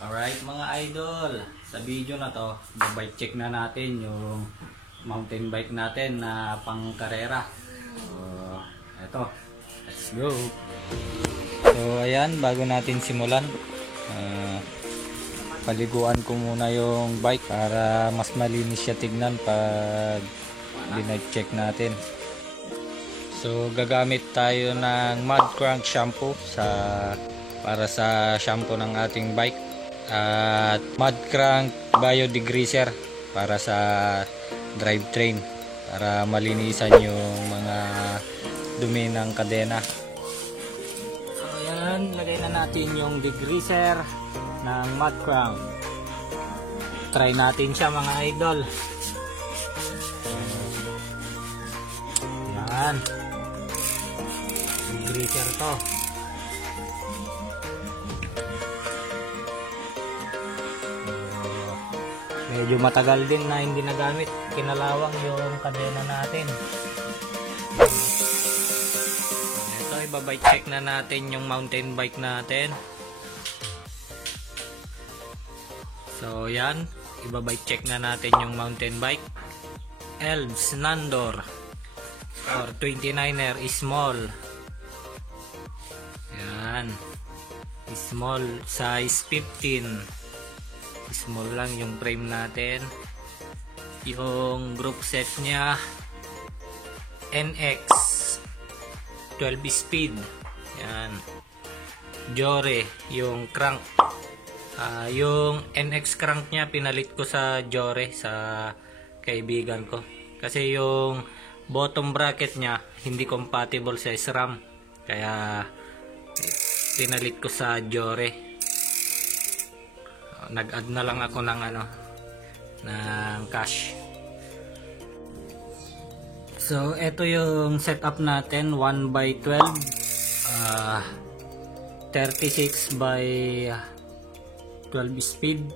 Alright mga idol, sa video na to, bike check na natin yung mountain bike natin na pang karera. So, eto, let's go. So ayan, bago natin simulan, paliguan ko muna yung bike para mas malinis siya tignan pag binight check natin. So gagamit tayo ng mud crank shampoo para sa shampoo ng ating bike. At mud crank biodegreaser para sa drivetrain para malinisan yung mga dumi ng kadena. So yan, lagay na natin yung degreaser ng mud crank. Try natin siya mga idol. Yan, degreaser to. Medyo matagal din na hindi nagamit, kinalawang yung kadena natin. Ito, ibabike check na natin yung mountain bike natin. So yan, ibabike check na natin yung mountain bike. Elves Nandor or 29er small. Yan, small size 15. Small lang yung frame natin. Yung group set nya NX 12 speed. Yan, Jore yung crank. Yung NX crank nya pinalit ko sa Jore sa kaibigan ko kasi yung bottom bracket nya hindi compatible sa SRAM, kaya pinalit ko sa Jore. Nag-add na lang ako ng ng cash. So ito yung setup natin, 1x12, 36 by 12 speed.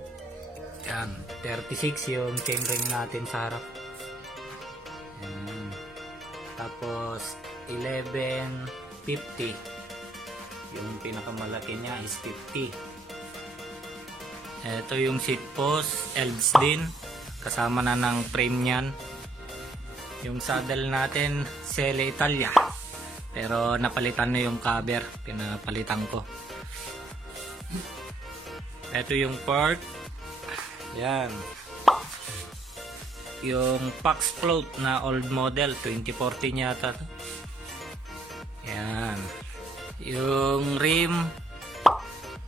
Yan, 36 yung chainring natin sa harap. Yan. Tapos 1150, yung pinakamalaki niya is 50. Ito yung seat post, Elves din, kasama na ng frame nyan. Yung saddle natin, Selle Italia, pero napalitan na yung cover, pinapalitan ko. Ito yung port, yan. Yung Pax float na old model, 2014 yata to. Yan. Yung rim,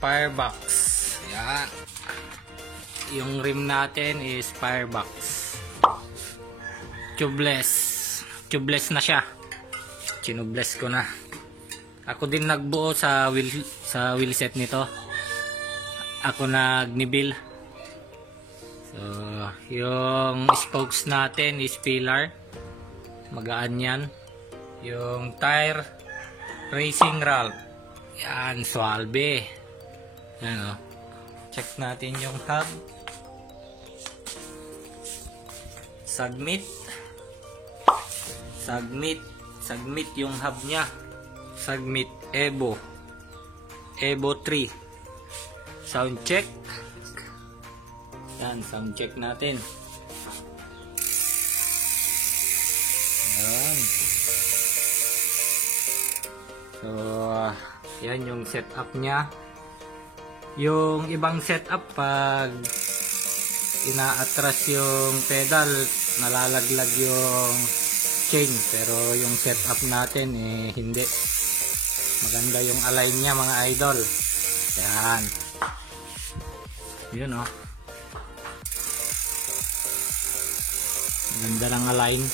Firebox, yan. Yung rim natin is Firebox. Tubeless na siya. Chinubless ko na. Ako din nagbuo sa wheel set nito. Ako nagnibil. So, yung spokes natin is pillar. Magaan yan. Yung tire racing ralph. Yan, Swalbe. Yan o. Check natin yung hub. Submit yung hub nya. Submit Evo 3. Sound check. Yan, sound check natin. Yan. So yan yung setup nya. Yung ibang setup, pag ina-atras yung pedal, nalalaglag yung chain, pero yung setup natin hindi. Maganda yung align niya mga idol. Yan. Yun oh. Ganda ng align.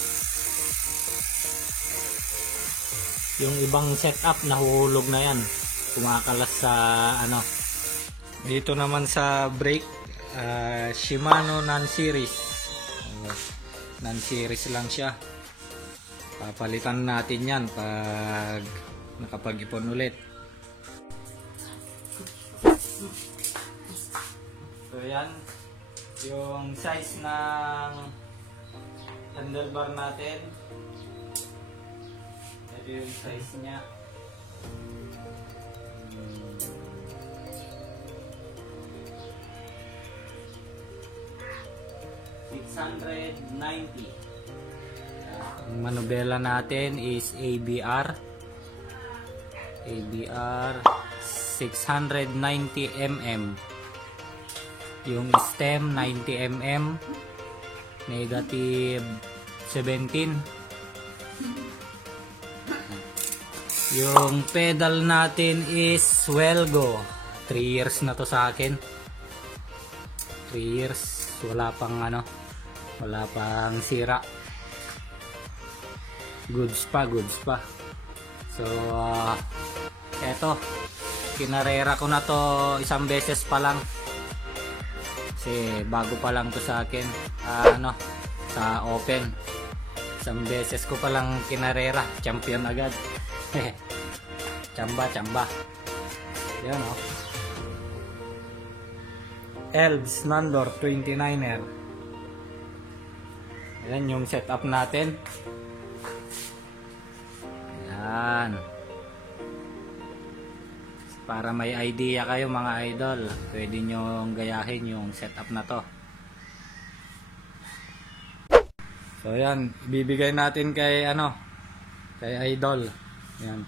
Yung ibang setup nahuhulog na yan, kumakalas sa Dito naman sa brake, Shimano non-series. Non-series lang siya. Papalitan natin yan pag nakapag-ipon ulit. So yan, yung size ng handlebar natin. Ito yung size nya. 690. Ang manubela natin is ABR 690 mm. Yung stem 90 mm, negative 17. Yung pedal natin is Swelgo. 3 years na to sa akin. 3 years. Wala pang sira. Goods pa. So, eto. Kinarera ko na to isang beses pa lang. Kasi bago pa lang to sa akin. Sa open. Isang beses ko pa lang kinarera. Champion agad. Chamba. Yan o. Elves Nandor 29er. Yan yung setup natin. Yan. Para may idea kayo mga idol, pwede nyo gayahin yung setup na to. So yan, ibibigay natin kay idol. Yan.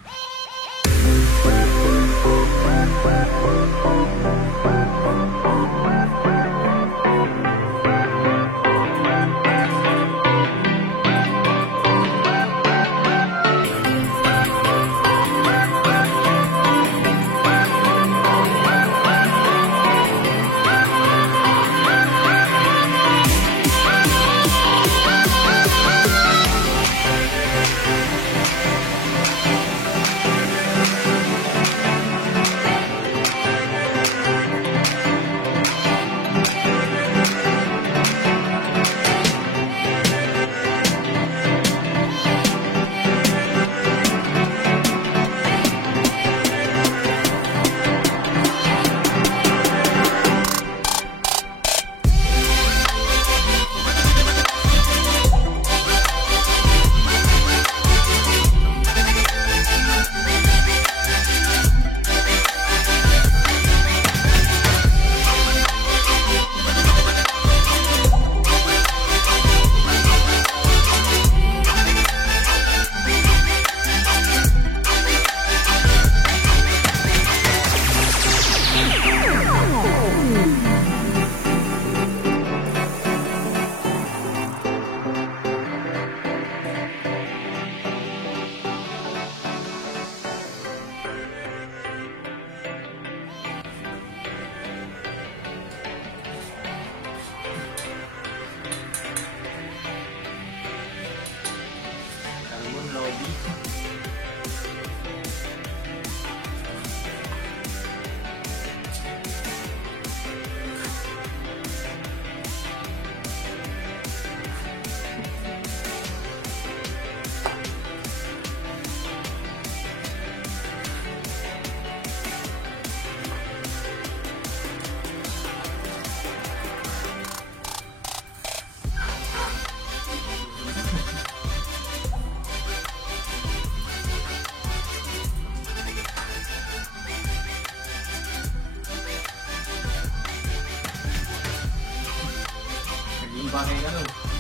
Bagay ka nun.